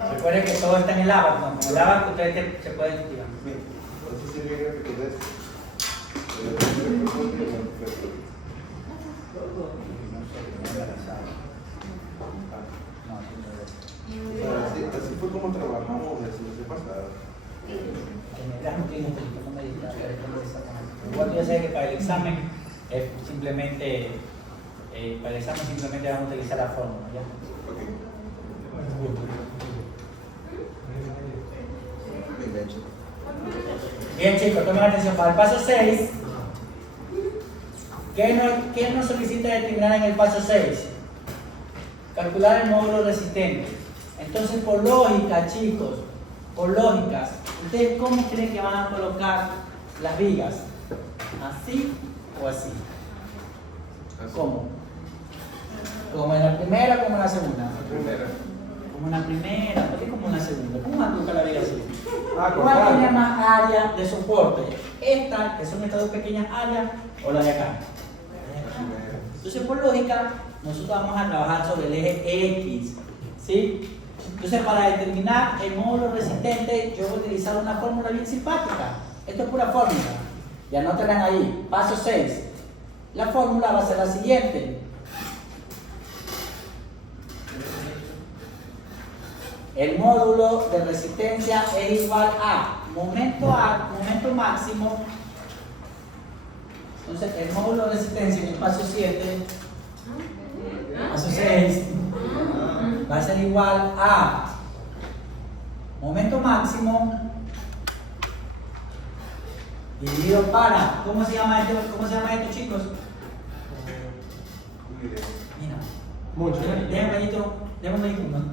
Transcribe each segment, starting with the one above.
Recuerden que todo está en el abaco, ¿no? Con el abaco ustedes se pueden estudiar. Entonces sería gráfico de esto. Así fue como trabajamos la semana pasada. Igual ya sé que para el examen simplemente vamos a utilizar la fórmula, ¿ya? Bien chicos, tomen atención. Para el paso 6, ¿qué nos solicita determinar en el paso 6? Calcular el módulo resistente. Entonces, por lógica, chicos, por lógica, ¿ustedes cómo creen que van a colocar las vigas? ¿Así o así? ¿Cómo? ¿Como en la primera o como en la segunda? Como en la primera, ¿por qué como en la segunda? ¿Cómo van a colocar la viga así? ¿Cuál tiene más área de soporte? ¿Esta, que son estas dos pequeñas áreas, o la de acá? Entonces, por lógica, nosotros vamos a trabajar sobre el eje X, ¿sí? Entonces, para determinar el módulo resistente, yo voy a utilizar una fórmula bien simpática. Esto es pura fórmula. Y anótenla ahí. Paso 6. La fórmula va a ser la siguiente. El módulo de resistencia es igual a momento máximo. Entonces, el módulo de resistencia en el paso 7, paso 6, va a ser igual a momento máximo dividido para, ¿cómo se llama esto, chicos? Mira, Mucho. déjame ahí uno.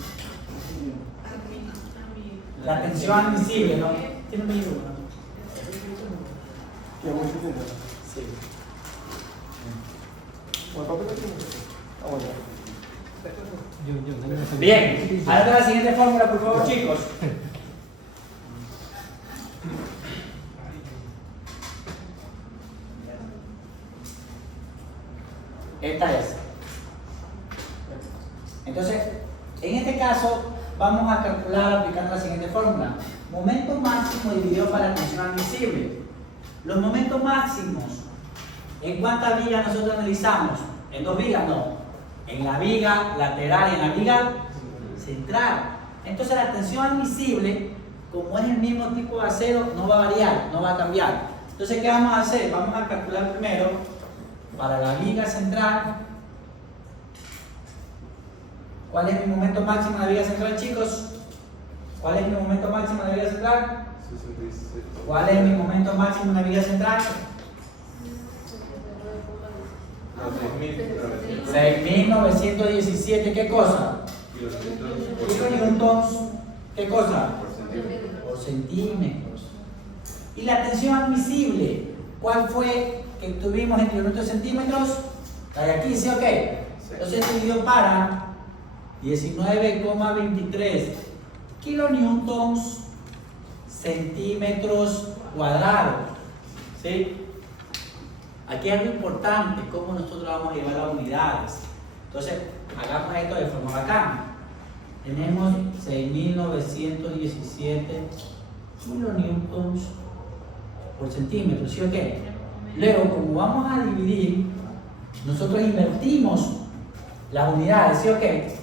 La tensión admisible, ¿no? Tiene un medidor, ¿no? ¿Qué mucho tiempo? Sí. Bueno, papel aquí. Vamos allá. Bien, ahora la siguiente fórmula, por favor, chicos. Esta es. Entonces, en este caso, vamos a calcular aplicando la siguiente fórmula. Momento máximo dividido para la tensión admisible. Los momentos máximos, ¿en cuántas vigas nosotros analizamos? ¿En dos vigas? No. En la viga lateral y en la viga central. Entonces la tensión admisible, como es el mismo tipo de acero, no va a variar, no va a cambiar. Entonces, ¿qué vamos a hacer? Vamos a calcular primero para la viga central. ¿Cuál es mi momento máximo en la viga central, chicos? ¿Cuál es mi momento máximo en la viga central? 66. ¿Cuál es mi momento máximo en la viga central? 6.917, ¿qué cosa? Kilonewtons, ¿qué cosa? Por centímetros. ¿Y la tensión admisible? ¿Cuál fue que tuvimos en kilonewtons centímetros? La de aquí, ¿sí o qué? Entonces se dividió para 19,23 kilonewtons centímetros cuadrados. ¿Sí? Aquí es algo importante, cómo nosotros vamos a llevar las unidades. Entonces, hagamos esto de forma bacana. Tenemos 6.917 kilonewtons por centímetro, ¿sí o qué? Luego, como vamos a dividir, nosotros invertimos las unidades, ¿sí o qué?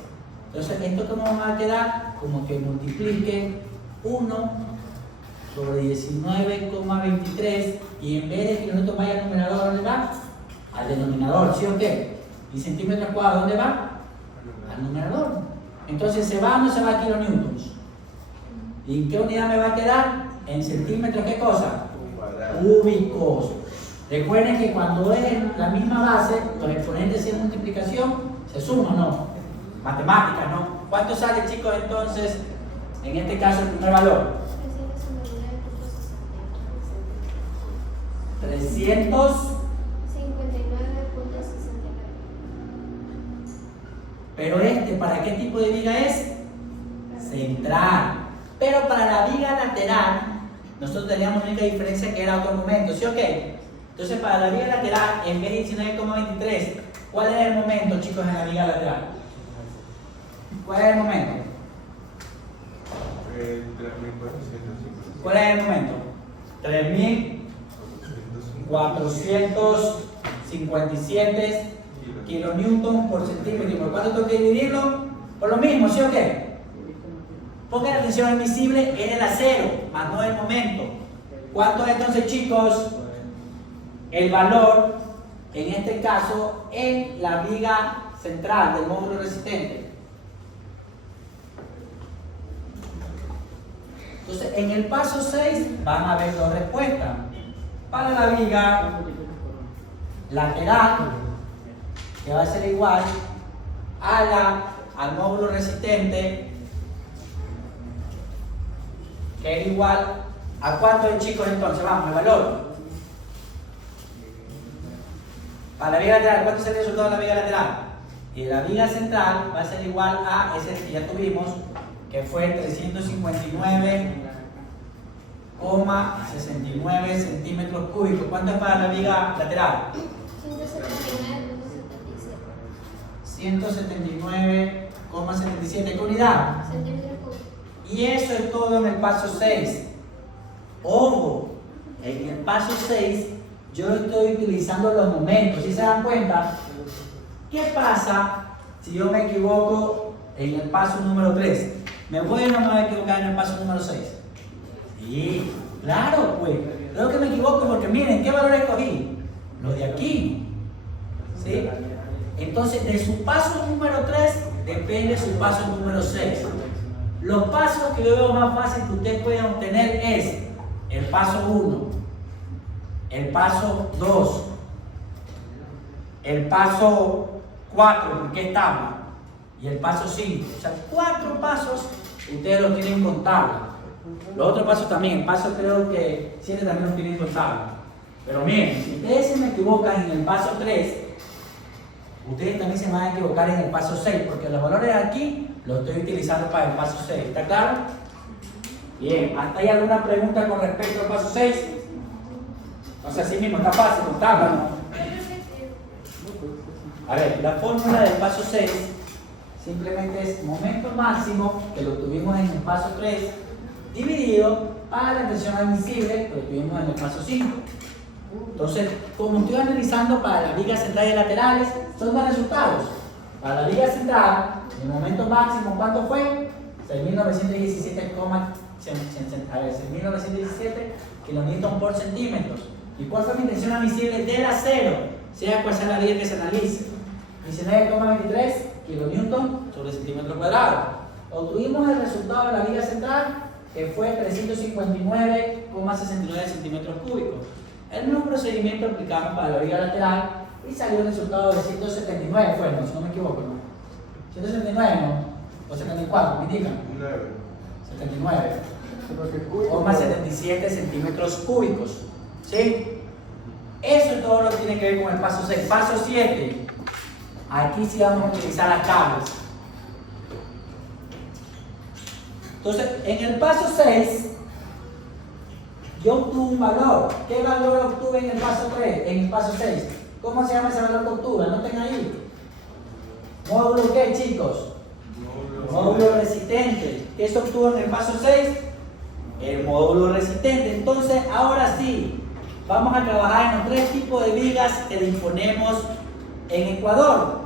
Entonces, esto que nos va a quedar como que multiplique 1 sobre 19,23 y en vez de kilómetros vaya al numerador, ¿dónde va? Al denominador, ¿sí o qué? Y centímetros cuadrados, ¿dónde va? Al numerador. Entonces, ¿se va o no se va a kilonewtons? ¿Y en qué unidad me va a quedar? En centímetros, ¿qué cosa? Cúbicos. Recuerden que cuando es la misma base, los exponentes de multiplicación se suman, ¿no? Matemáticas, ¿no? ¿Cuánto sale, chicos, entonces, en este caso, el primer valor? 359.69. Pero ¿para qué tipo de viga es? Central. Pero para la viga lateral, nosotros teníamos una única diferencia que era otro momento, ¿sí o qué? Entonces, para la viga lateral, en vez de 19,23, ¿cuál es el momento, chicos, en la viga lateral? ¿Cuál es el momento? 3.450. ¿Cuál es el momento? 3.457 kilonewton por centímetro. ¿Y por cuánto tengo que dividirlo? Por lo mismo, ¿sí o qué? Porque la tensión admisible es el acero, más no el momento. ¿Cuánto es entonces, chicos? El valor, en este caso, en la viga central del módulo resistente. Entonces, en el paso 6 van a haber dos respuestas. Para la viga lateral, que va a ser igual al módulo resistente, que es igual a cuánto es, chicos, entonces, vamos, el valor. Para la viga lateral, ¿cuánto sería el resultado de la viga lateral? Y la viga central va a ser igual a ese que ya tuvimos, que fue 359,69 centímetros cúbicos. ¿Cuánto es para la viga lateral? 179,77. ¿Qué unidad? Y eso es todo en el paso 6. Ojo, en el paso 6 yo estoy utilizando los momentos. ¿Sí se dan cuenta? ¿Qué pasa si yo me equivoco en el paso número 3? ¿Me voy o no me voy a equivocar en el paso número 6? Sí, claro, pues. Creo que me equivoco porque miren, ¿qué valor escogí? Lo de aquí. ¿Sí? Entonces, de su paso número 3 depende su paso número 6. Los pasos que yo veo más fácil que ustedes pueden obtener es el paso 1, el paso 2, el paso 4, porque es tabla, y el paso 5. O sea, 4 pasos ustedes los tienen con tabla. Los otros pasos también, el paso creo que 7 también los tienen con tabla. Pero miren, si ustedes se me equivocan en el paso 3, ustedes también se van a equivocar en el paso 6, porque los valores aquí los estoy utilizando para el paso 6. ¿Está claro? Bien, ¿hasta hay alguna pregunta con respecto al paso 6? O sea, así mismo, está fácil, con tabla, ¿no? A ver, la fórmula del paso 6 simplemente es momento máximo, que lo tuvimos en el paso 3, dividido para la tensión admisible, que lo tuvimos en el paso 5. Entonces, como estoy analizando para las vigas centrales y laterales, son los resultados. Para la viga central, el momento máximo, ¿cuánto fue? 6.917 kilonewton por centímetros. ¿Y cuál fue mi tensión admisible del acero? Sea cual sea la viga que se analice. 19,23 kilonewton sobre centímetro cuadrado. Obtuvimos el resultado de la viga central, que fue 359,69 centímetros cúbicos. El mismo procedimiento aplicamos para la viga lateral y salió el resultado de 179, fue, no, si no me equivoco, ¿no? 179, ¿no? O 74, me indican. 79,77 centímetros cúbicos. ¿Sí? Eso todo lo tiene que ver con el paso 6. Paso 7. Aquí sí vamos a utilizar las tablas. Entonces, en el paso 6, yo obtuve un valor. ¿Qué valor obtuve en el paso 3? En el paso 6. ¿Cómo se llama ese valor que obtuve? Anoten ahí. ¿Módulo qué, chicos? Módulo resistente. ¿Qué se obtuvo en el paso 6? El módulo resistente. Entonces, ahora sí, vamos a trabajar en los 3 tipos de vigas que disponemos en Ecuador.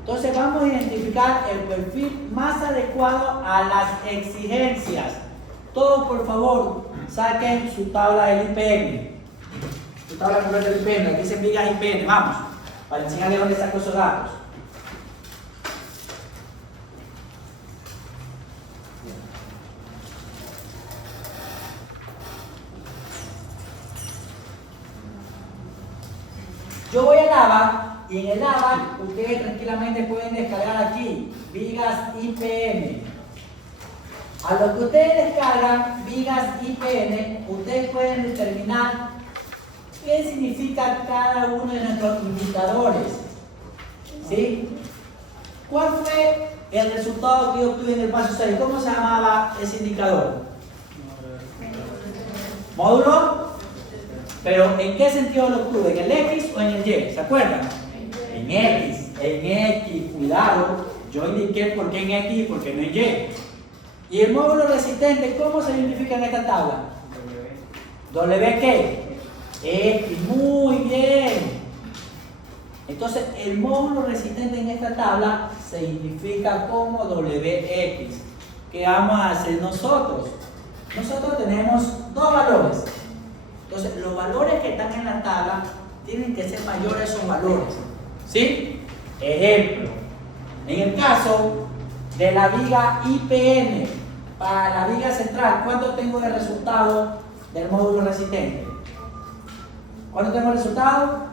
Entonces, vamos a identificar el perfil más adecuado a las exigencias. Todos, por favor, saquen su tabla del IPM. Su tabla completa del IPM. Aquí dicen vigas IPM. Vamos, para enseñarles dónde saco esos datos. Yo voy al ABAC y en el ABAC ustedes tranquilamente pueden descargar aquí vigas IPM. A lo que ustedes descargan vigas IPM, ustedes pueden determinar qué significa cada uno de nuestros indicadores. ¿Sí? ¿Cuál fue el resultado que yo obtuve en el paso 6? ¿Cómo se llamaba ese indicador? ¿Módulo? Pero ¿en qué sentido lo obtuve? ¿En el X o en el Y? ¿Se acuerdan? En X. En X, cuidado. Yo indiqué por qué en X y por qué no en Y. ¿Y el módulo resistente cómo se identifica en esta tabla? ¿W qué? X, muy bien. Entonces, el módulo resistente en esta tabla se identifica como WX. ¿Qué vamos a hacer nosotros? Nosotros tenemos dos valores. Entonces, los valores que están en la tabla tienen que ser mayores a esos valores. ¿Sí? Ejemplo, en el caso de la viga IPN, para la viga central, ¿cuánto tengo de resultado del módulo resistente? ¿Cuánto tengo de resultado?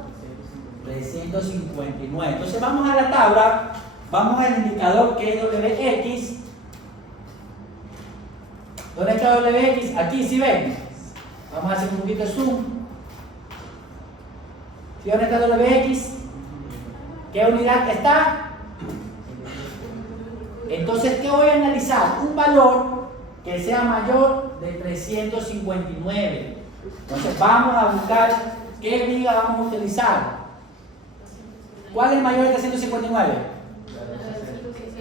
359. Entonces vamos a la tabla, vamos al indicador que es WX. ¿Dónde está WX? Aquí, ¿sí ven? Vamos a hacer un poquito de zoom. ¿Sí? ¿Dónde está WX? ¿Qué unidad está? Entonces, ¿qué voy a analizar? Un valor que sea mayor de 359. Entonces, vamos a buscar qué viga vamos a utilizar. ¿Cuál es mayor de 359?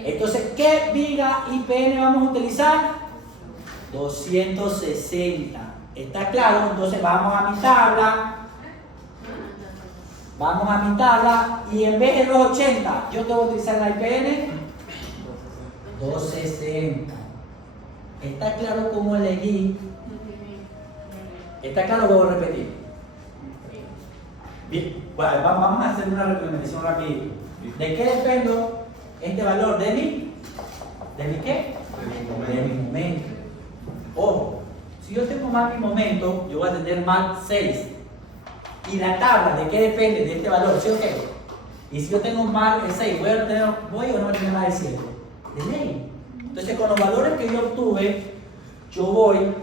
Entonces, ¿qué viga IPN vamos a utilizar? 260. ¿Está claro? Entonces, vamos a mi tabla. Vamos a mi tabla y en vez de 280, yo tengo que utilizar la IPN 260. ¿Está claro cómo elegí? ¿Está claro? Voy a repetir. Bien, bueno, vamos a hacer una recomendación rápida. ¿De qué dependo este valor? ¿De mí? ¿De mi qué? De mi momento. Ojo, si yo tengo mal mi momento, yo voy a tener mal 6. ¿Y la tabla de qué depende? De este valor, ¿sí o qué? Y si yo tengo mal el 6, ¿voy o no voy a tener mal el 7? De ley. Entonces, con los valores que yo obtuve, yo voy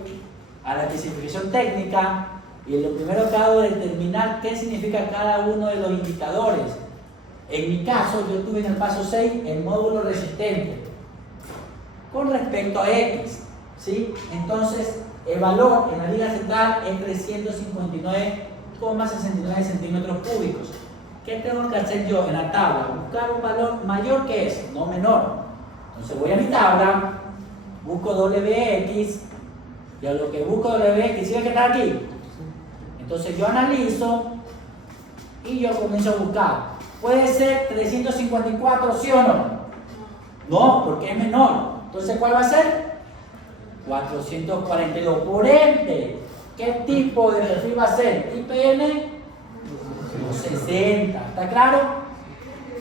a la especificación técnica y lo primero que hago es determinar qué significa cada uno de los indicadores. En mi caso, yo tuve en el paso 6 el módulo resistente con respecto a X, ¿sí? Entonces, el valor en la viga central es 359,69 centímetros cúbicos. ¿Qué tengo que hacer yo en la tabla? Buscar un valor mayor que eso, no menor. Entonces voy a mi tabla, busco WX, y a lo que busco WX, ¿sí ve que está aquí? Entonces yo analizo y yo comienzo a buscar. ¿Puede ser 354, sí o no? No, porque es menor. Entonces, ¿cuál va a ser? 442. Por ende, ¿qué tipo de perfil va a ser? IPN 260. ¿Está claro?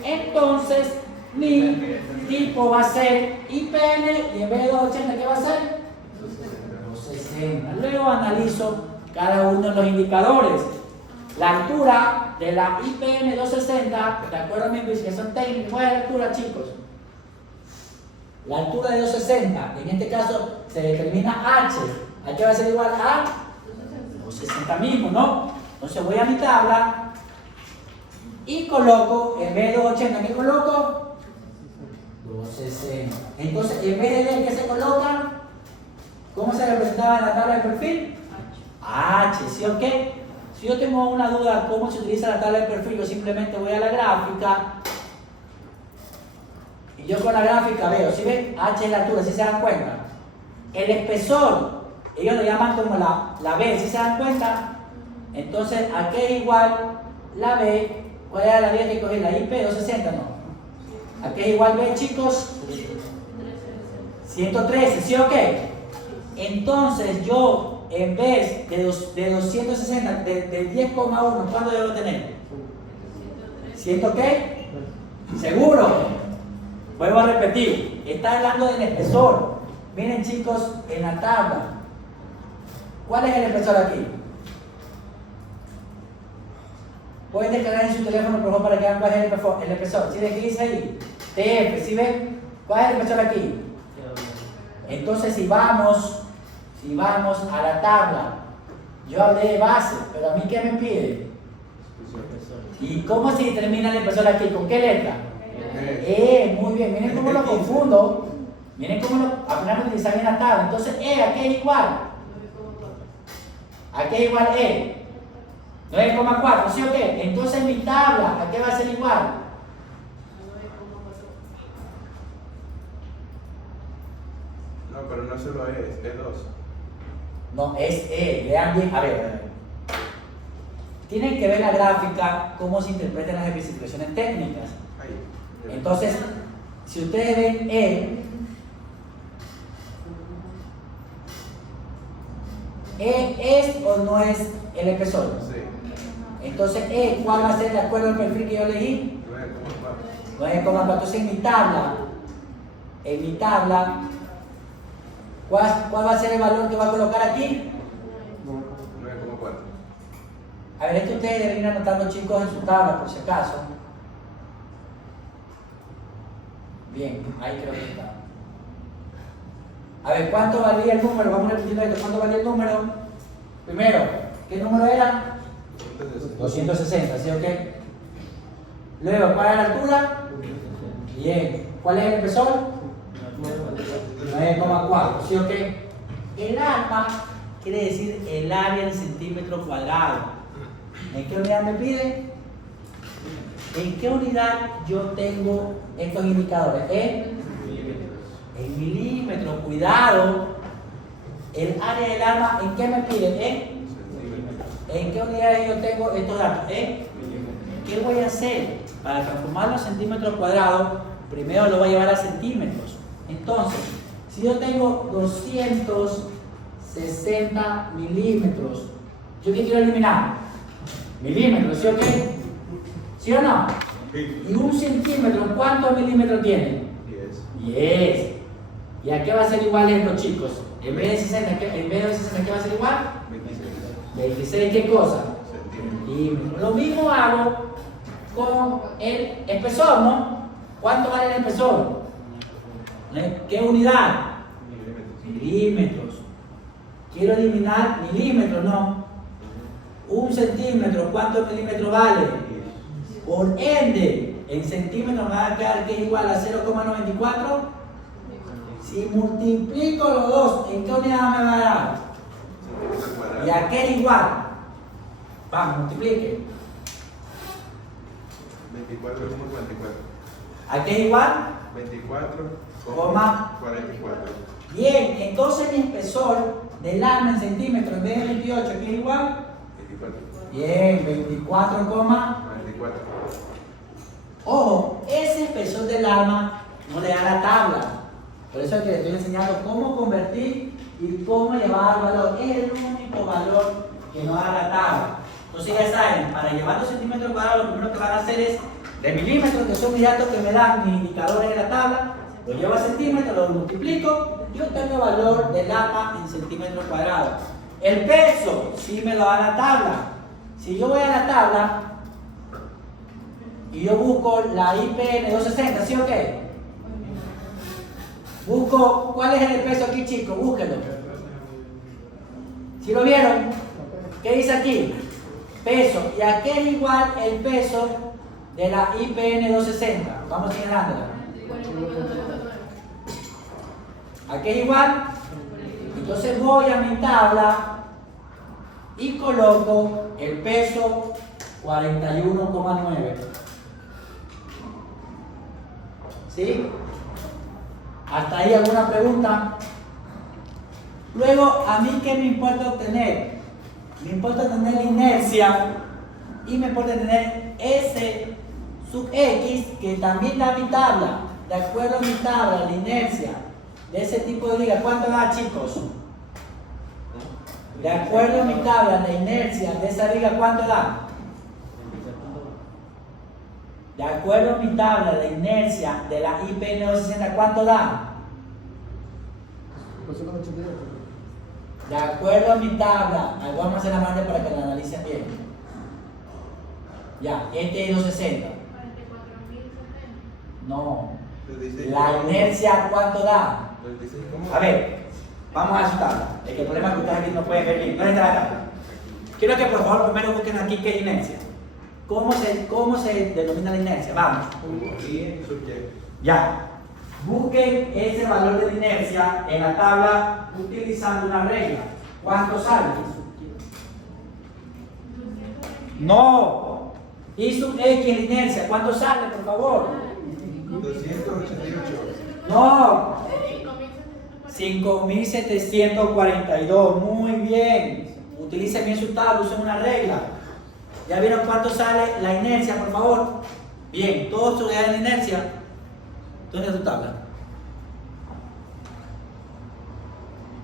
Entonces, mi tipo va a ser IPN y en vez de 280, ¿qué va a ser? 260. Luego analizo cada uno de los indicadores. La altura de la IPN 260, de acuerdo a mi investigación técnica, ¿cuál es la altura, chicos? La altura de 260, en este caso se determina H. ¿A qué va a ser igual a? 260 mismo, ¿no? Entonces voy a mi tabla y coloco, en vez de 280, ¿qué coloco? 260. Entonces, en vez de D, ¿qué se coloca? ¿Cómo se representaba en la tabla de perfil? H, ¿sí o qué? Si yo tengo una duda cómo se utiliza la tabla de perfil, yo simplemente voy a la gráfica y yo con la gráfica veo, ¿sí ven? H es la altura, ¿sí se dan cuenta? El espesor, ellos lo llaman como la B, ¿sí se dan cuenta? Entonces, ¿a qué es igual la B? ¿Cuál era la B que cogí? La IP 260, ¿no? ¿A qué es igual B, chicos? 113, ¿sí o qué? Entonces yo, en vez de 260, de 10,1, ¿cuánto debo tener? ¿100 qué? ¿Seguro? Vuelvo a repetir, está hablando del espesor. Miren, chicos, en la tabla, ¿cuál es el espesor aquí? Pueden descargar en su teléfono, por favor, para que vean cuál es el espesor. ¿Sí ven qué dice ahí? TF, ¿sí ven? ¿Cuál es el espesor aquí? Entonces, si vamos a la tabla, yo hablé de base, pero a mí ¿qué me pide? ¿Y cómo se determina el espesor aquí? ¿Con qué letra? Muy bien, miren cómo lo confundo. Miren cómo lo aprendamos a utilizar bien la tabla. Entonces, ¿a qué es igual? ¿A qué es igual E? 9,4, ¿sí o qué? Entonces mi tabla, ¿a qué va a ser igual? pero no solo es dos. No, es E. Lean bien. A ver. Tienen que ver la gráfica, cómo se interpretan las especificaciones técnicas. Ahí. Entonces, si ustedes ven E es o no es el espesor. Sí. Entonces, ¿cuál va a ser de acuerdo al perfil que yo elegí? 9,4. 9,4. Entonces, en mi tabla, ¿cuál va a ser el valor que va a colocar aquí? 9,4. A ver, esto ustedes deben ir anotando, chicos, en su tabla, por si acaso. Bien, ahí creo que está. A ver, ¿cuánto valía el número? Vamos a repetir esto. ¿Cuánto valía el número? Primero, ¿qué número era? 260, ¿sí o qué? Luego, ¿cuál es la altura? Bien. ¿Cuál es el espesor? 9,4, ¿sí o qué? El arma quiere decir el área en centímetro cuadrado. ¿En qué unidad me pide? ¿En qué unidad yo tengo estos indicadores? En milímetros, cuidado. El área del arma, ¿en qué me piden? ¿En qué unidades yo tengo estos datos? ¿Qué voy a hacer? Para transformarlo a centímetros cuadrados, primero lo voy a llevar a centímetros. Entonces, si yo tengo 260 milímetros, ¿yo qué quiero eliminar? Milímetros, ¿sí o qué? ¿Sí o no? ¿Y un centímetro cuántos milímetros tiene? 10. ¿Y a qué va a ser igual esto, chicos? En vez de 60, ¿qué va a ser igual? 26, ¿qué cosa? Centímetros. Lo mismo hago con el espesor, ¿no? ¿Cuánto vale el espesor? ¿Qué unidad? Milímetros. Quiero eliminar milímetros, ¿no? Un centímetro, ¿cuántos milímetros vale? Por ende, en centímetros me va a quedar que es igual a 0,94. Si multiplico los dos, ¿en qué unidad me va a dar? ¿Y a qué es igual? Vamos, multiplique. 24,44. ¿A qué es igual? 24,44. Bien, entonces mi espesor del arma en centímetros en vez de 28, ¿qué es igual? 24. Bien, 24, 44. Ojo, ese espesor del arma no le da la tabla. Por eso es que les estoy enseñando cómo convertir y cómo llevar al valor. Es el único valor que no da la tabla. Entonces ya saben, para llevar los centímetros cuadrados, lo primero que van a hacer es de milímetros, que son mis datos que me dan mis indicadores de la tabla, lo llevo a centímetros, lo multiplico, yo tengo el valor del arma en centímetros cuadrados. El peso, sí me lo da la tabla. Si yo voy a la tabla y yo busco la IPN 260, ¿sí o qué? Busco, ¿cuál es el peso aquí, chicos? Búsquenlo. ¿Sí lo vieron? ¿Qué dice aquí? Peso. ¿Y a qué es igual el peso de la IPN 260? Vamos señalándola. ¿A qué es igual? Entonces voy a mi tabla y coloco el peso 41,9. ¿Sí? ¿Hasta ahí alguna pregunta? Luego, ¿a mí qué me importa obtener? Me importa tener la inercia y me importa tener S sub X, que también da mi tabla. De acuerdo a mi tabla, la inercia de ese tipo de liga, ¿cuánto da, chicos? De acuerdo a mi tabla, la inercia de esa liga, ¿cuánto da? De acuerdo a mi tabla, la inercia de la IPN 260, ¿cuánto da? De acuerdo a mi tabla, vamos a hacer la manda para que la analicen bien. Ya, este es 260. No. La inercia, ¿cuánto da? A ver, vamos a su tabla. Es que el problema es que ustedes aquí no pueden ver bien. ¿Dónde está la tabla? Quiero que por favor primero busquen aquí qué es inercia. ¿Cómo se denomina la inercia? Vamos. Ya. Busquen ese valor de la inercia en la tabla utilizando una regla. ¿Cuánto sale? No. Y sub X la inercia. ¿Cuánto sale, por favor? 288. No. 5.742. Muy bien. Utilicen bien su tabla, usen una regla. ¿Ya vieron cuánto sale la inercia, por favor? Bien, todos estudian la inercia. ¿Dónde está tu tabla?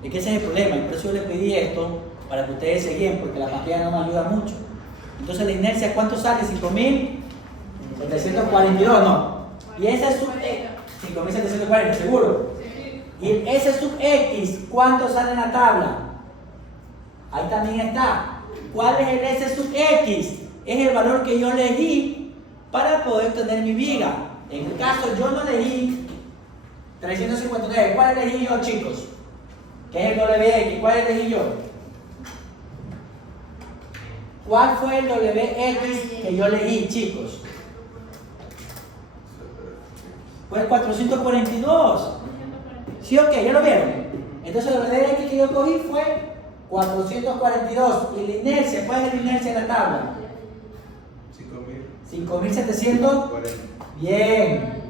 Es que ese es el problema, y por eso yo les pedí esto, para que ustedes se guíen, porque la pantalla no nos ayuda mucho. Entonces la inercia, ¿cuánto sale? 5.742, no. Y ese sub X, 5.740, seguro. Y ese sub X, ¿cuánto sale en la tabla? Ahí también está. ¿Cuál es el S sub X? Es el valor que yo elegí para poder tener mi viga. En el caso, yo no elegí 359. ¿Cuál elegí yo, chicos? ¿Qué es el WX? ¿Cuál elegí yo? ¿Cuál fue el WX que yo elegí, chicos? Fue el 442. ¿Sí o qué? ¿Ya lo vieron? Entonces el WX que yo cogí fue 442. ¿Y la inercia? ¿Cuál es la inercia de la tabla? 5.700. Bien.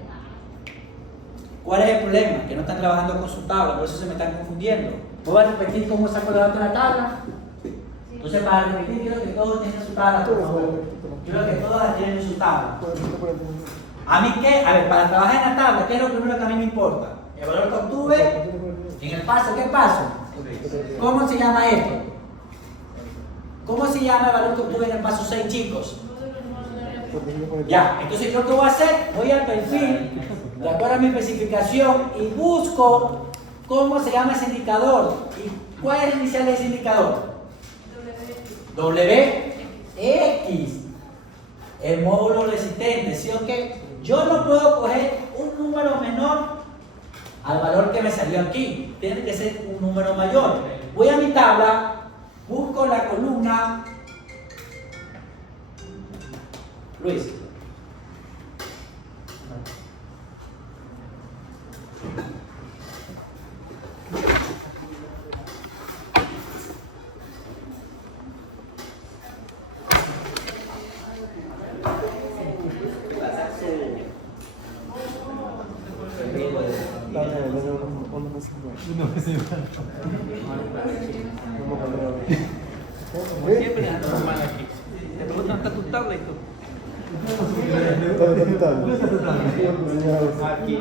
¿Cuál es el problema? Que no están trabajando con su tabla, por eso se me están confundiendo. Voy a repetir cómo saco la otra tabla. Entonces, para repetir, quiero que todos tengan su tabla, por favor. Quiero que todos la tienen en su tabla. ¿A mí qué? A ver, para trabajar en la tabla, ¿qué es lo primero que a mí me importa? El valor que obtuve en el paso. ¿Qué paso? ¿Cómo se llama esto? ¿Cómo se llama el valor que obtuve en el paso 6, chicos? Ya, entonces yo lo que voy a hacer, voy al perfil, de acuerdo a mi especificación, y busco cómo se llama ese indicador. ¿Y cuál es el inicial de ese indicador? WX, el módulo resistente, ¿sí o qué? Yo no puedo coger un número menor al valor que me salió aquí, tiene que ser un número mayor. Voy a mi tabla, busco la columna, Luis. Siempre ando mal aquí. Te preguntan, ¿está tu tabla y todo? Aquí.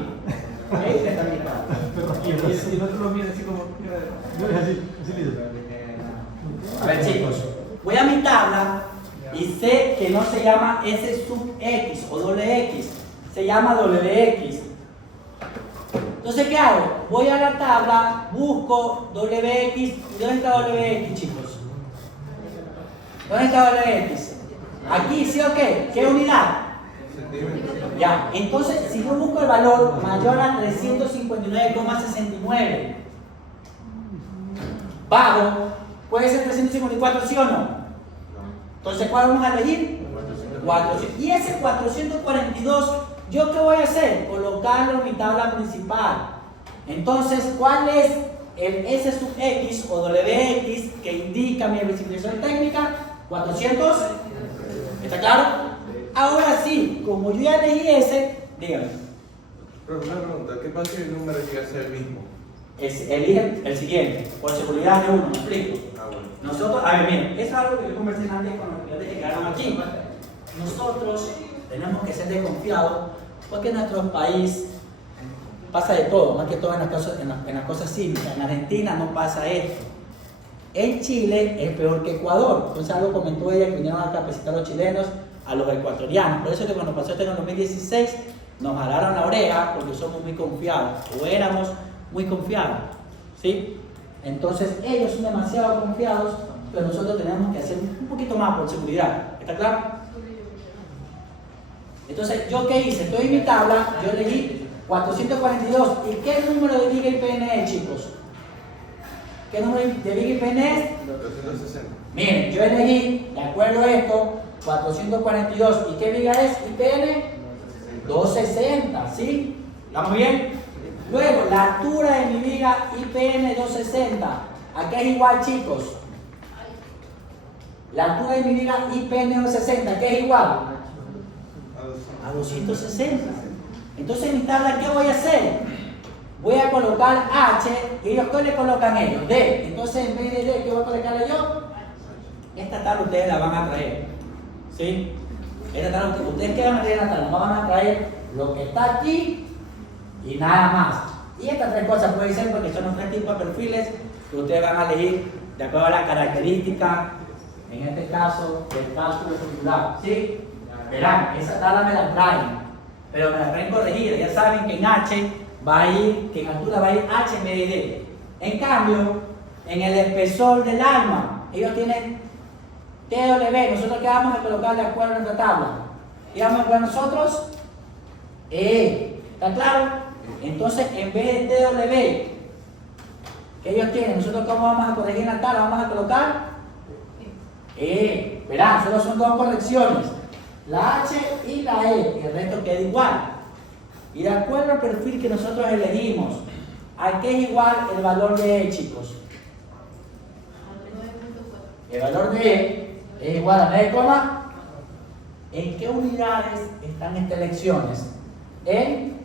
Esta está mi tabla. Y el otro lo mira así como. A ver, chicos, voy a mi tabla y sé que no se llama S sub X o doble X, se llama WX. Entonces, ¿qué hago? Voy a la tabla, busco WX. ¿Y dónde está WX, chicos? ¿Dónde está WX? Aquí, ¿sí o qué? ¿Qué unidad? Ya, entonces, si yo busco el valor mayor a 359,69, bajo, puede ser 354, ¿sí o no? Entonces, ¿cuál vamos a elegir? 400. Y ese 442, ¿yo qué voy a hacer? Colocarlo en mi tabla principal. Entonces, ¿cuál es el S sub X o WX que indica mi especificación técnica? 400. ¿Está claro? Ahora sí, como yo ya elegí ese, dígame. Pero una pregunta, ¿qué pasa si el número llega a ser el mismo? Elige el siguiente, por seguridad de uno, ¿me explico? Ah, bueno. Nosotros, a ver, miren, eso es algo que yo conversé antes con los clientes que quedaron aquí. Nosotros tenemos que ser desconfiados porque en nuestro país pasa de todo, más que todo en las cosas cívicas. En Argentina no pasa esto. En Chile es peor que Ecuador. Entonces algo comentó ella que vinieron a capacitar a los chilenos, a los ecuatorianos. Por eso que cuando pasó esto en el 2016 nos jalaron la oreja porque somos muy confiados, o éramos muy confiados, ¿sí? Entonces ellos son demasiado confiados, pero nosotros tenemos que hacer un poquito más por seguridad. ¿Está claro? Entonces, ¿yo qué hice? Estoy en mi tabla, yo elegí 442. ¿Y qué número de viga IPN es, chicos? ¿Qué número de viga IPN es? 460. Miren, yo elegí, de acuerdo a esto, 442. ¿Y qué viga es IPN? 260, ¿sí? ¿Estamos bien? Luego, la altura de mi viga IPN 260. Acá es igual, chicos. La altura de mi viga IPN 260, ¿qué es igual? A 260. Entonces en mi tabla, ¿qué voy a hacer? voy a colocar H, y ellos, ¿qué le colocan ellos? D. Entonces, en vez de D, ¿qué voy a colocarle yo? Esta tabla ustedes la van a traer. ¿Sí? Esta tabla, ¿ustedes qué van a traer en la tabla? No van a traer lo que está aquí y nada más. Y estas tres cosas pueden ser porque son los tres tipos de perfiles que ustedes van a elegir de acuerdo a la característica, en este caso, del cálculo circular. ¿Sí? Verán, esa tabla me la traen, pero me la traen corregida. Ya saben que en H va a ir, que en altura va a ir H en vez de D. En cambio, en el espesor del alma, ellos tienen TW. ¿Nosotros qué vamos a colocar de acuerdo a nuestra tabla? ¿Qué vamos a colocar nosotros? E. ¿Está claro? Entonces, en vez de TW que ellos tienen, nosotros cómo vamos a corregir la tabla, vamos a colocar E. Verán, solo son dos correcciones, la H y la E, y el resto queda igual. Y de acuerdo al perfil que nosotros elegimos, ¿a qué es igual el valor de E, chicos? El valor de E es igual a 9, ¿en qué unidades están estas elecciones? En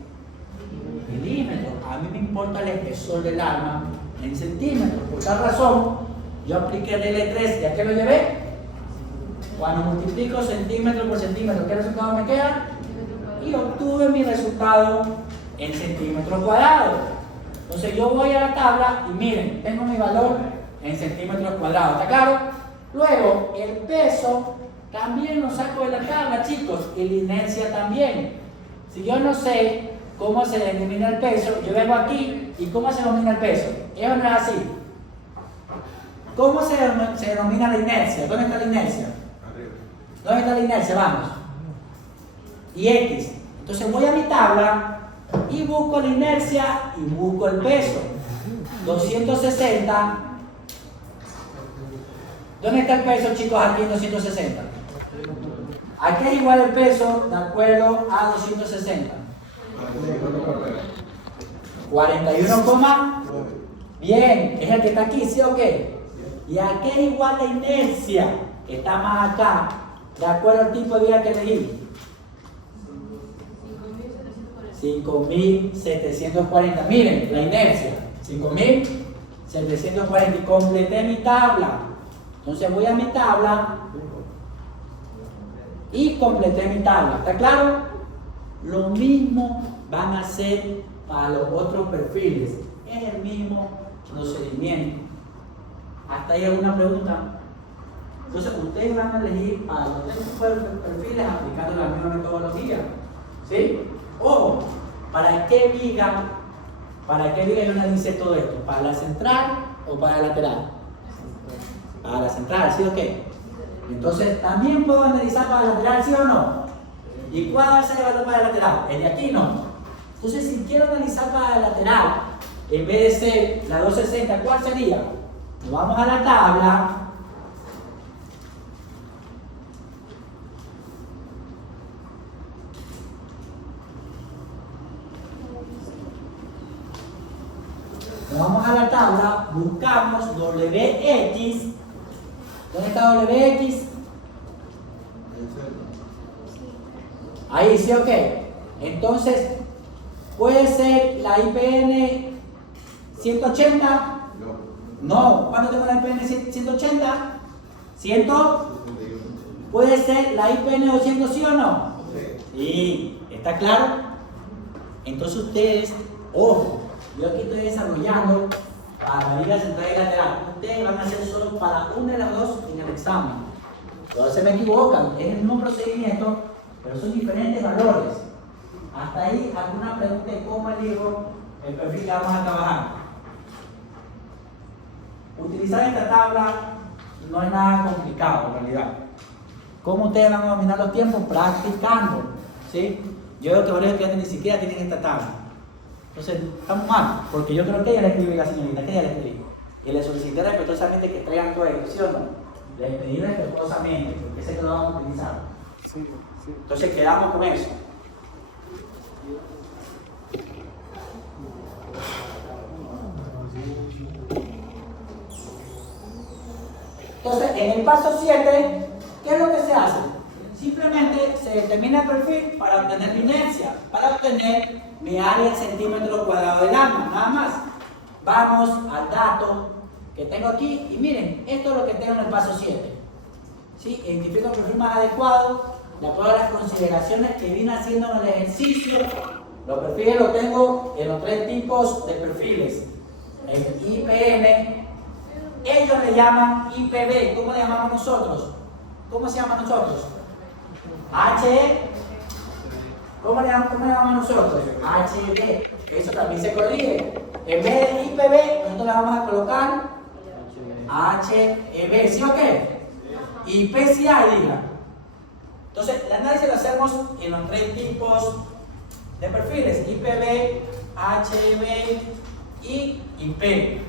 milímetros. A mí me importa el espesor del arma en centímetros. Por tal razón, yo apliqué el L3. ¿Y a qué lo llevé? Cuando multiplico centímetro por centímetro, ¿qué resultado me queda? Y obtuve mi resultado en centímetros cuadrados. Entonces yo voy a la tabla y miren, tengo mi valor en centímetros cuadrados. ¿Está claro? Luego, el peso también lo saco de la tabla, chicos, y la inercia también. Si yo no sé cómo se denomina el peso, yo vengo aquí y ¿cómo se denomina el peso? Eso no es así. ¿Cómo se denomina la inercia? ¿Dónde está la inercia? ¿Dónde está la inercia? Vamos. Y X. Entonces voy a mi tabla y busco la inercia y busco el peso. 260. ¿Dónde está el peso, chicos, aquí en 260? Aquí es igual el peso de acuerdo a 260. 41, bien, es el que está aquí, ¿sí o qué? Y aquí es igual la inercia, que está más acá, de acuerdo al tipo de vía que elegí. 5.740. Miren, la inercia, 5.740. Y completé mi tabla. Entonces voy a mi tabla y completé mi tabla. ¿Está claro? Lo mismo van a hacer para los otros perfiles. Es el mismo procedimiento. ¿Hasta ahí alguna pregunta? Entonces ustedes van a elegir para los tres perfiles aplicando la misma metodología. ¿Sí? Ojo, ¿para qué viga yo analice todo esto? ¿Para la central o para la lateral? Para la central, ¿sí o qué? Entonces, ¿también puedo analizar para la lateral, sí o no? ¿Y cuál va a ser el valor para la lateral? El de aquí no. Entonces, si quiero analizar para la lateral, en vez de ser la 260, ¿cuál sería? Nos vamos a la tabla. Nos vamos a la tabla, buscamos WX. ¿Dónde está WX? Ahí, ¿sí o qué? Entonces, ¿puede ser la IPN 180? No. ¿Cuánto tengo la IPN 180? ¿100? ¿Puede ser la IPN 200, sí o no? Sí. ¿Está claro? Entonces ustedes, ojo, yo aquí estoy desarrollando para la viga central y lateral. Ustedes van a hacer solo para una de las dos en el examen. Todos se me equivocan, es el mismo procedimiento, pero son diferentes valores. Hasta ahí, ¿alguna pregunta de cómo elijo el perfil que vamos a trabajar? Utilizar esta tabla no es nada complicado en realidad. ¿Cómo ustedes van a dominar los tiempos? Practicando. ¿Sí? Yo veo que varios estudiantes ni siquiera tienen esta tabla. Entonces, estamos mal, porque yo creo que ella le escribí a la señorita, que ella le escribí. Y le solicité respetuosamente que traigan todo esto, ¿sí o no? Le pedí respetuosamente, porque sé que lo vamos a utilizar. Sí, sí. Entonces, quedamos con eso. Entonces, en el paso 7, ¿qué es lo que se hace? Simplemente se determina el perfil para obtener mi inercia, para obtener mi área en centímetros cuadrados del arma, nada más. Vamos al dato que tengo aquí y miren, esto es lo que tengo en el paso 7. ¿Sí? Identifico el perfil más adecuado de acuerdo a las consideraciones que vine haciendo en el ejercicio. Los perfiles los tengo en los 3 tipos de perfiles. El IPN, ellos le llaman IPB. ¿Cómo le llamamos nosotros? ¿Cómo se llama nosotros? HE. ¿Cómo le llamamos nosotros? HB. Eso también se corrige. En vez de IPB, nosotros le vamos a colocar HEB. ¿Sí o qué? Y PCA, diga. Entonces, el análisis lo hacemos en los 3 tipos de perfiles: IPB, HEB y IP.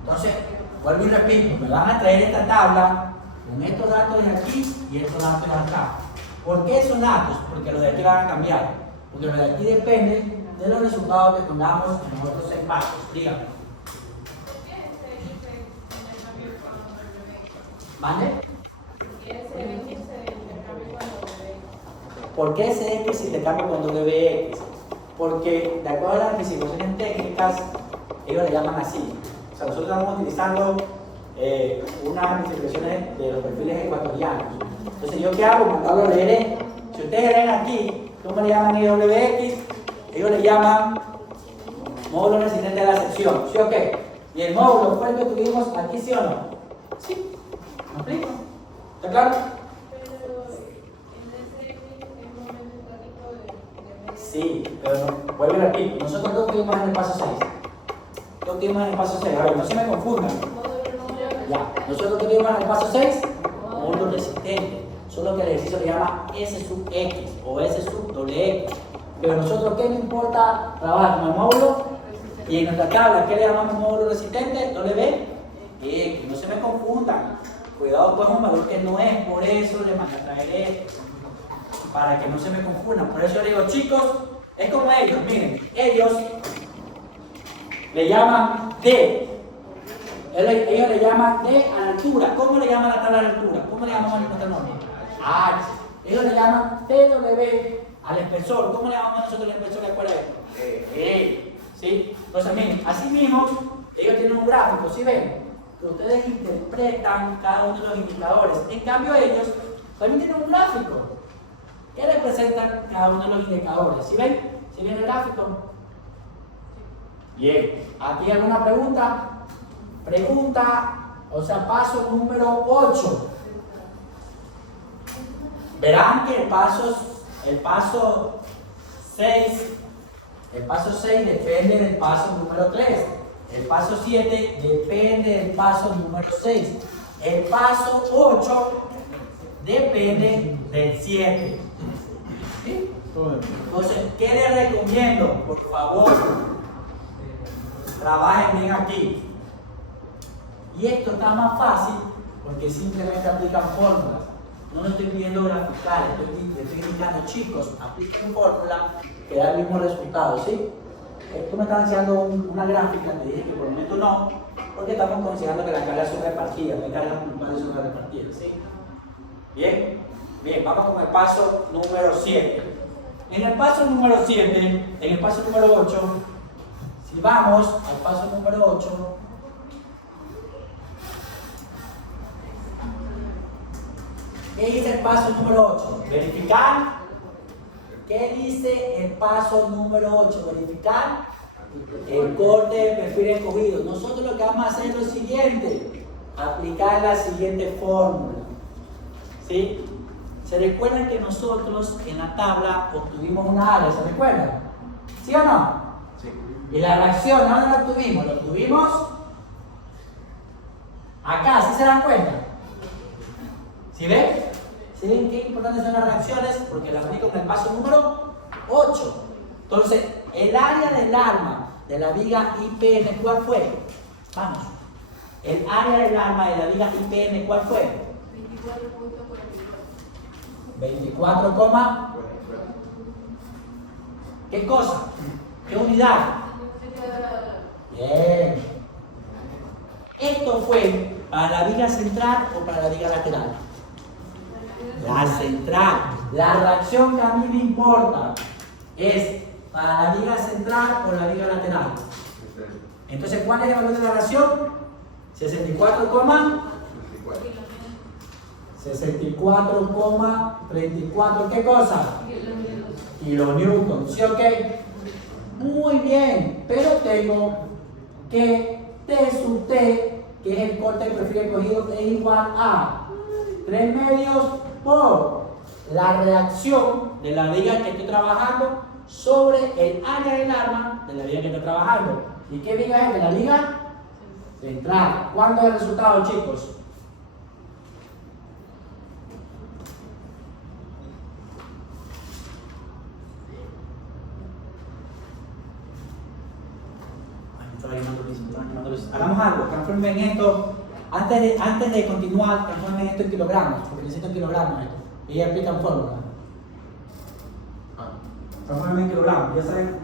Entonces, vuelvo y repito, me van a traer esta tabla con estos datos de aquí y estos datos de acá. ¿Por qué esos datos? Porque los de aquí van a cambiar. Porque los de aquí dependen de los resultados que tengamos en los otros 6 pasos. Díganme. ¿Vale? ¿Por qué ese X se intercambia con WX? Porque de acuerdo a las especificaciones técnicas, ellos le llaman así. O sea, nosotros estamos utilizando unas especificaciones de los perfiles ecuatorianos. Entonces, ¿yo qué hago? Mandarlo a leer. Si ustedes leen aquí, ¿cómo le llaman IWX? Ellos le llaman módulo resistente a la sección. ¿Sí o qué? ¿Y el módulo fue el que tuvimos aquí, sí o no? Sí. ¿Me explico? ¿Está claro? Sí, pero no, vuelvo y repito, nosotros lo tuvimos en el paso 6. Lo tuvimos en el paso 6, a ver, no se me confundan. Ya, nosotros lo tuvimos en el paso 6, módulo resistente. Solo que el ejercicio le llama S sub X o S sub doble X. Pero nosotros, ¿qué nos importa trabajar con el módulo? Y en nuestra tabla, ¿qué le llamamos módulo resistente? W X, no se me confundan. Cuidado con un valor que no es, por eso le mandé a traer esto. Para que no se me confundan. Por eso yo digo, chicos, es como ellos, miren, ellos le llaman D. Ellos le llaman D a la altura. ¿Cómo le llaman la tabla de altura? ¿Cómo le llamamos a nuestro nombre? H. Ellos le llaman TW al espesor. ¿Cómo le llamamos nosotros al espesor de acuerdo a esto? ¿Sí? Entonces, miren, así mismo, ellos tienen un gráfico, ¿sí ven? Que ustedes interpretan cada uno de los indicadores. En cambio, ellos también tienen un gráfico que representan cada uno de los indicadores. ¿Sí ven? ¿Sí ven el gráfico? Bien. ¿Aquí hay alguna pregunta? Pregunta, o sea, paso número 8. Verán que el paso 6 depende del paso número 3. El paso 7 depende del paso número 6. El paso 8 depende del 7. ¿Sí? Entonces, ¿qué les recomiendo? Por favor, trabajen bien aquí. Y esto está más fácil porque simplemente aplican fórmulas. No estoy pidiendo graficar, estoy indicando, chicos, apliquen fórmulas que da el mismo resultado, ¿sí? Esto me está enseñando una gráfica, te dije que por el momento no, porque estamos considerando que las cargas son repartidas, no hay cargas puntuales son repartidas, ¿sí? Bien, bien, vamos con el paso número 7. En el paso número 7, en el paso número 8, si vamos al paso número 8, ¿qué dice el paso número 8? Verificar. ¿Qué dice el paso número 8? Verificar el corte de perfil escogido. Nosotros lo que vamos a hacer es lo siguiente: aplicar la siguiente fórmula. ¿Sí? ¿Se recuerdan que nosotros en la tabla obtuvimos una área? ¿Se recuerdan? ¿Sí o no? Sí. ¿Y la reacción dónde la obtuvimos? Lo obtuvimos acá, ¿sí se dan cuenta? ¿Sí ven? ¿Sí ven qué importantes son las reacciones? Porque las aplico en el paso número 8. Entonces, el área del arma de la viga IPN, ¿cuál fue? Vamos. El área del arma de la viga IPN, ¿cuál fue? 24, ¿qué cosa? ¿Qué unidad? Bien. ¿Esto fue para la viga central o para la viga lateral? La central. La reacción que a mí me importa es para la viga central o la viga lateral. Entonces, ¿cuál es el valor de la reacción? 64,34, ¿qué cosa? Kilonewton, ¿sí o qué? Muy bien, pero tengo que T sub T, que es el corte de perfil cogido, es igual a 3 medios por la reacción de la viga que estoy trabajando sobre el área del arma de la viga que estoy trabajando. ¿Y qué viga es? De la viga central. ¿Cuánto es el resultado, chicos? Hagamos algo, transformen esto. Antes de continuar, transformen esto en kilogramos, porque necesito kilogramos esto. Y ya aplican fórmula. Transformen en kilogramos, ya saben.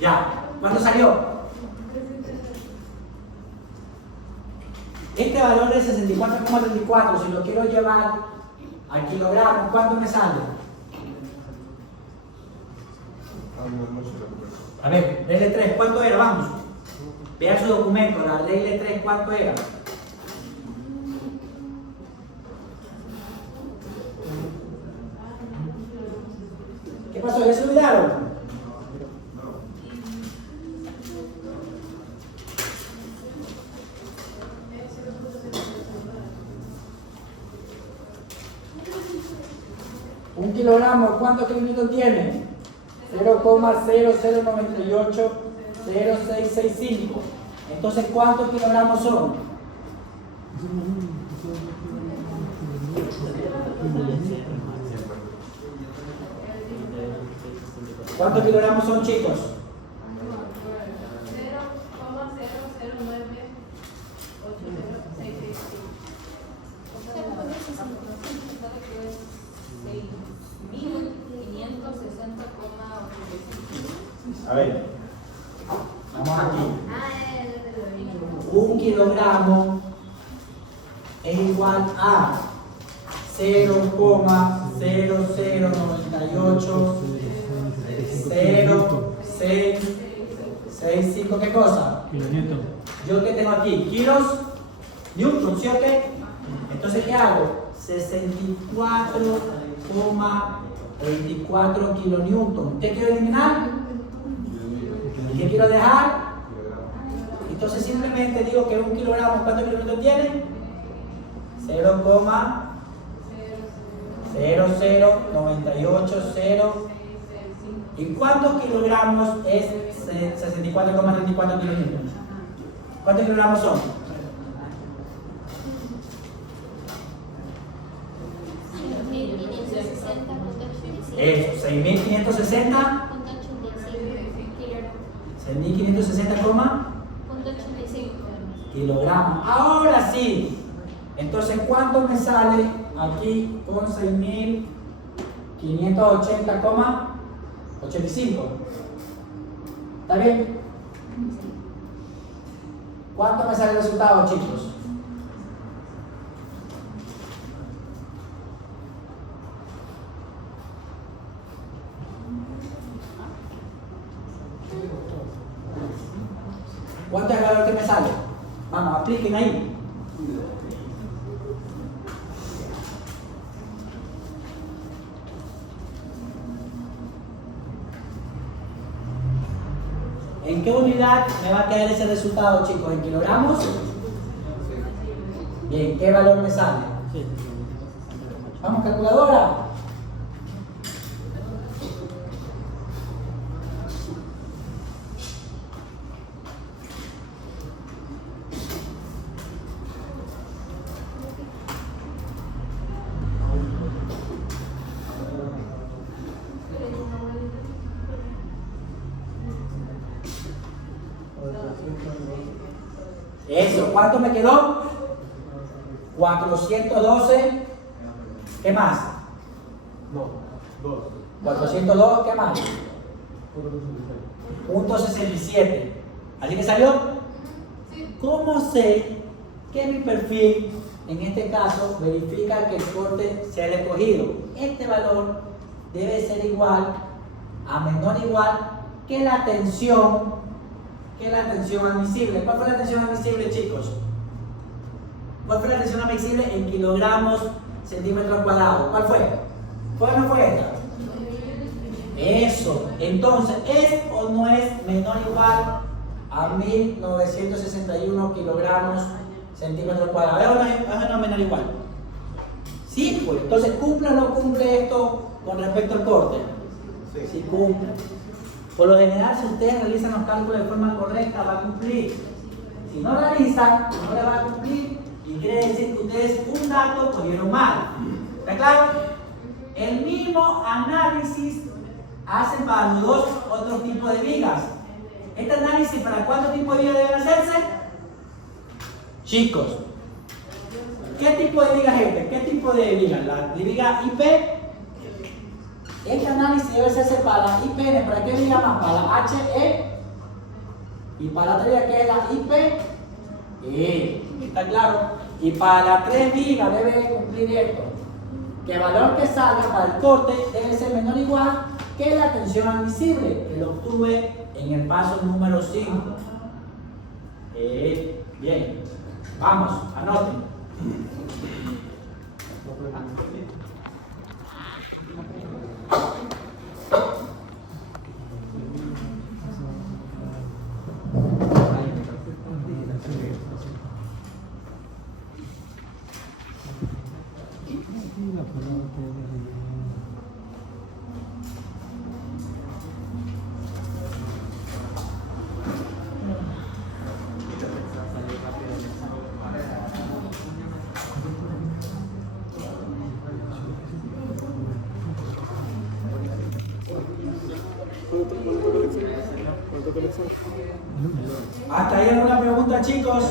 Ya, ¿cuánto salió? Este valor de 64,34, si lo quiero llevar al kilogramo, ¿cuánto me sale? A ver, regla 3, ¿cuánto era? Vamos. Vean su documento, la regla 3, ¿cuánto era? ¿Qué pasó? ¿Ya se olvidaron? Un kilogramo, ¿cuántos kilómetros tiene? 0,00980665. Entonces, ¿cuántos kilogramos son? ¿Cuántos kilogramos son, chicos? 6.560,85. A ver, vamos aquí. 1 kilogramo es igual a 0,00980665. ¿Qué cosa? Kilonewton. Yo que tengo aquí, kilos, newton, ¿sí o qué? Entonces, ¿qué hago? 64,24 kilonewton. ¿Qué quiero eliminar? ¿Y qué quiero dejar? Entonces simplemente digo que 1 kilogramo, ¿cuántos kilómetros tiene? 0,00980. ¿Y cuántos kilogramos es 64,34 kilómetros? ¿Cuántos kilogramos son? Eso, 6.560. 6.560, kilogramos. Ahora sí. Entonces, ¿cuánto me sale aquí con 6.580,85? ¿Está bien? ¿Cuánto me sale el resultado, chicos? ¿Cuánto es el valor que me sale? Vamos, apliquen ahí. ¿En qué unidad me va a quedar ese resultado, chicos? ¿En kilogramos? Bien, ¿qué valor me sale? Vamos, calculadora. ¿Cuánto me quedó? 412. ¿Qué más? No, 2. 402, ¿qué más? Punto 67. ¿Así que salió? ¿Cómo sé que mi perfil, en este caso, verifica que el corte se ha recogido? Este valor debe ser igual a menor o igual que la tensión admisible. ¿Cuál fue la tensión admisible, chicos? ¿Cuál fue la tensión admisible en kilogramos centímetros cuadrados? ¿Cuál fue? ¿Fue o no fue esta? Eso. Entonces, ¿es o no es menor o igual a 1961 kilogramos centímetros cuadrados? ¿Es o no es menor o igual? Sí, pues. Entonces, ¿cumple o no cumple esto con respecto al corte? Sí, cumple. Por lo general, si ustedes realizan los cálculos de forma correcta, va a cumplir. Si no realizan, no le va a cumplir y quiere decir que ustedes un dato cogieron mal. ¿Está claro? El mismo análisis hacen para los dos otros tipos de vigas. Este análisis, ¿para cuántos tipos de vigas deben hacerse? Chicos, ¿qué tipo de viga es este? ¿Qué tipo de viga? La viga IP. Este análisis debe hacerse para la IPN. ¿Para qué viga más? Para la HE y para la otra viga que es la IP. ¿Está claro? Y para la 3 vigas debe cumplir esto. Que el valor que salga para el corte debe ser menor o igual que la tensión admisible, que lo obtuve en el paso número 5. Bien, vamos, anoten. ¿Hasta ahí alguna pregunta, chicos?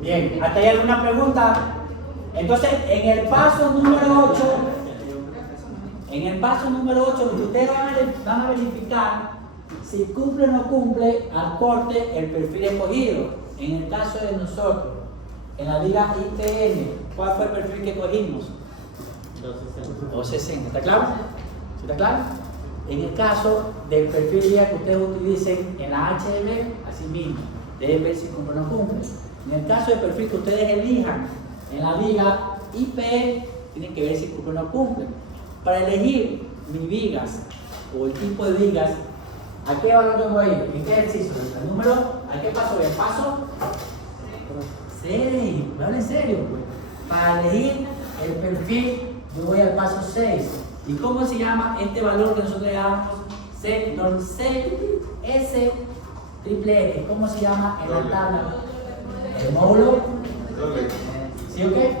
Bien, ¿hasta ahí alguna pregunta? Entonces, en el paso número 8, lo que ustedes van a verificar si cumple o no cumple al corte el perfil escogido. En el caso de nosotros, en la viga ITN, ¿cuál fue el perfil que cogimos? 260. ¿Está claro? ¿Sí está claro? En el caso del perfil viga que ustedes utilicen en la HB, así mismo, deben ver si cumple o no cumple. En el caso del perfil que ustedes elijan en la viga IP, tienen que ver si cumple o no cumple. Para elegir mis vigas o el tipo de vigas, ¿a qué valor yo voy a ir? ¿En qué ejercicio? ¿El número? ¿A qué paso voy? ¿El paso? 6. Me hablo en serio, pues. Para elegir el perfil, yo voy al paso 6. ¿Y cómo se llama este valor que nosotros le damos? Sector CS triple X. ¿Cómo se llama en la tabla? ¿El módulo? ¿Sí o qué?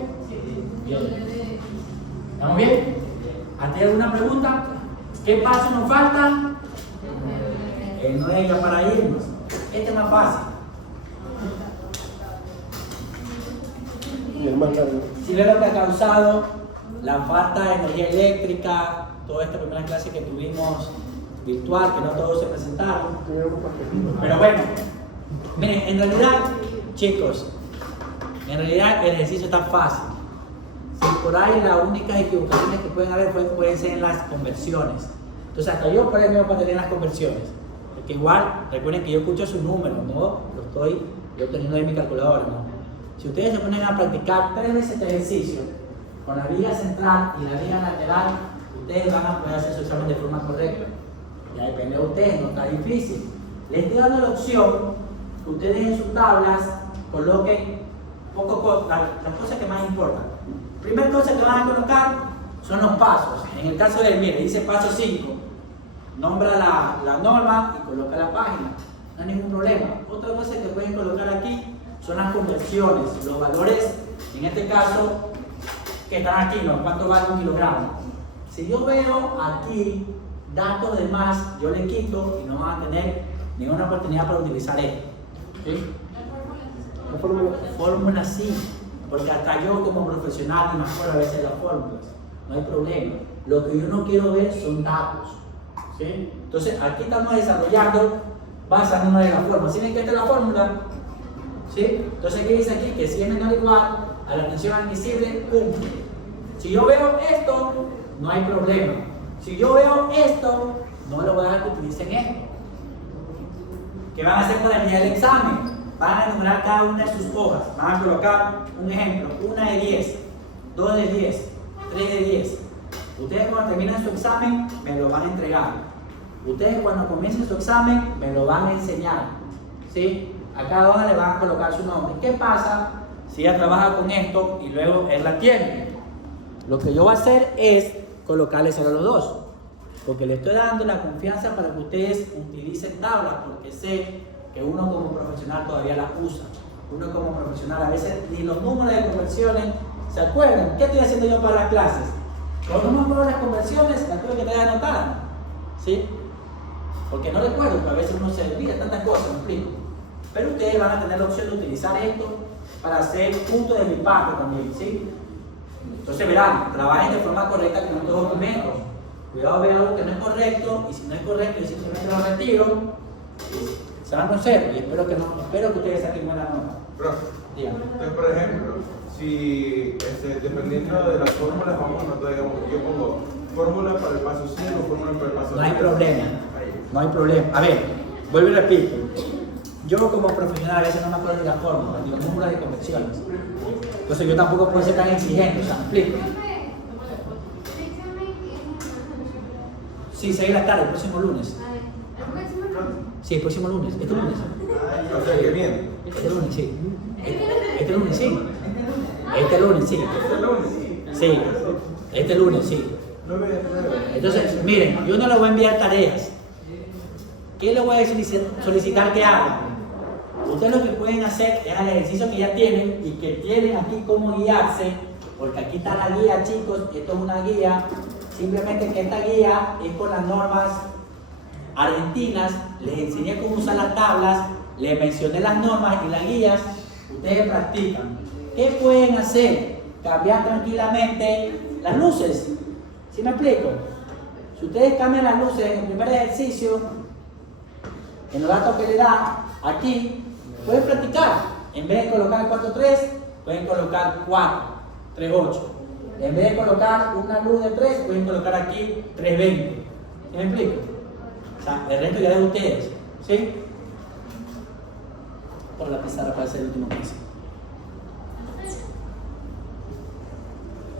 Bien. ¿Estamos bien? ¿Hasta ahí alguna pregunta? ¿Qué paso nos falta? El 9 ya para irnos. Este es más fácil. Y el más largo. Si ven lo que ha causado la falta de energía eléctrica, toda esta primera clase que tuvimos virtual, que no todos se presentaron. Pero bueno, miren, en realidad, chicos, en realidad el ejercicio está fácil. Si por ahí las únicas equivocaciones que pueden haber pueden ser en las conversiones. Entonces hasta yo por ahí me voy a tener las conversiones. Porque igual, recuerden que yo escucho sus números, no lo estoy yo teniendo en mi calculadora, ¿no? Si ustedes se ponen a practicar 3 veces este ejercicio, con la viga central y la viga lateral, ustedes van a poder hacer su examen de forma correcta. Ya depende de ustedes, no está difícil. Les estoy dando la opción que ustedes en sus tablas coloquen las cosas que más importan. Primera cosa que van a colocar son los pasos. En el caso de mire, dice paso 5. Nombra la norma y coloca la página. No hay ningún problema. Otra cosa que pueden colocar aquí son las conversiones, los valores, en este caso, que están aquí, ¿no? ¿Cuánto vale un kilogramo? Si yo veo aquí datos de más, yo le quito y no van a tener ninguna oportunidad para utilizar esto. ¿Sí? La fórmula. Fórmula sí, porque hasta yo como profesional me acuerdo a veces de las fórmulas, no hay problema. Lo que yo no quiero ver son datos. ¿Sí? Entonces aquí estamos desarrollando basándonos en la fórmula. ¿Sí ven que esta es la fórmula? ¿Sí? Entonces ¿qué dice aquí? Que si es menor o igual a la tensión admisible, cumple. Si yo veo esto, no hay problema. Si yo veo esto, no lo voy a dejar que utilicen esto. ¿Qué van a hacer por el día del examen? Van a enumerar cada una de sus hojas. Van a colocar un ejemplo, 1 de 10, 2 de 10, 3 de 10. Ustedes cuando terminen su examen me lo van a entregar. Ustedes cuando comiencen su examen me lo van a enseñar. ¿Sí? A cada hoja le van a colocar su nombre. ¿Qué pasa si ella trabaja con esto y luego él la tiene? Lo que yo voy a hacer es colocarle solo los dos. Porque le estoy dando la confianza para que ustedes utilicen tablas, porque sé que uno como profesional todavía las usa. Uno como profesional a veces ni los números de conversiones se acuerdan. ¿Qué estoy haciendo yo para las clases? Cuando no me acuerdo las conversiones, las tuve que tener anotadas. ¿Sí? Porque no recuerdo, porque a veces uno se olvida tantas cosas, me explico. Pero ustedes van a tener la opción de utilizar esto para hacer puntos de mi parte también, ¿sí? Entonces verán, trabajen de forma correcta con estos documentos. Cuidado, vean algo que no es correcto, y si no es correcto, yo simplemente lo retiro, se van con cero, y espero que ustedes saquen buena nota. Profe, Dígame. entonces, por ejemplo, si dependiendo de las fórmulas, vamos a notar, digamos, yo pongo fórmula para el paso 5, fórmula para el paso 10. No hay problema, no hay problema. A ver, vuelvo y repito. Yo como profesional a veces no me acuerdo de las fórmulas, ni los números de conversiones. Entonces yo tampoco puedo ser tan exigente, o sea, ¿me explico? Sí, 6 de la tarde, el próximo lunes. Sí, el próximo lunes. Este lunes. O sea, que viene. Este lunes, sí. Este lunes, sí. Este lunes, sí. Sí. Este lunes, sí. Entonces, miren, yo no le voy a enviar tareas. ¿Qué le voy a solicitar que haga? Ustedes lo que pueden hacer es el ejercicio que ya tienen y que tienen aquí cómo guiarse, porque aquí está la guía, chicos, esto es una guía, simplemente que esta guía es con las normas argentinas, les enseñé cómo usar las tablas, les mencioné las normas y las guías, ustedes practican. ¿Qué pueden hacer? Cambiar tranquilamente las luces, ¿sí me explico? Si ustedes cambian las luces en el primer ejercicio, en los datos que le da aquí, pueden practicar. En vez de colocar 4-3, pueden colocar 4-3-8. En vez de colocar una luz de 3, pueden colocar aquí 3-20. ¿Sí me explico? O sea, el resto ya es de ustedes. ¿Sí? Por la pizarra para hacer el último piso.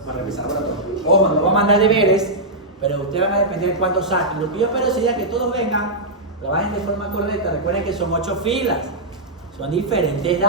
Para revisar para todo. Ojo, no va a mandar deberes, pero ustedes van a depender de cuánto saquen. Lo que yo espero sería que todos vengan, trabajen de forma correcta. Recuerden que son 8 filas, son diferentes datos.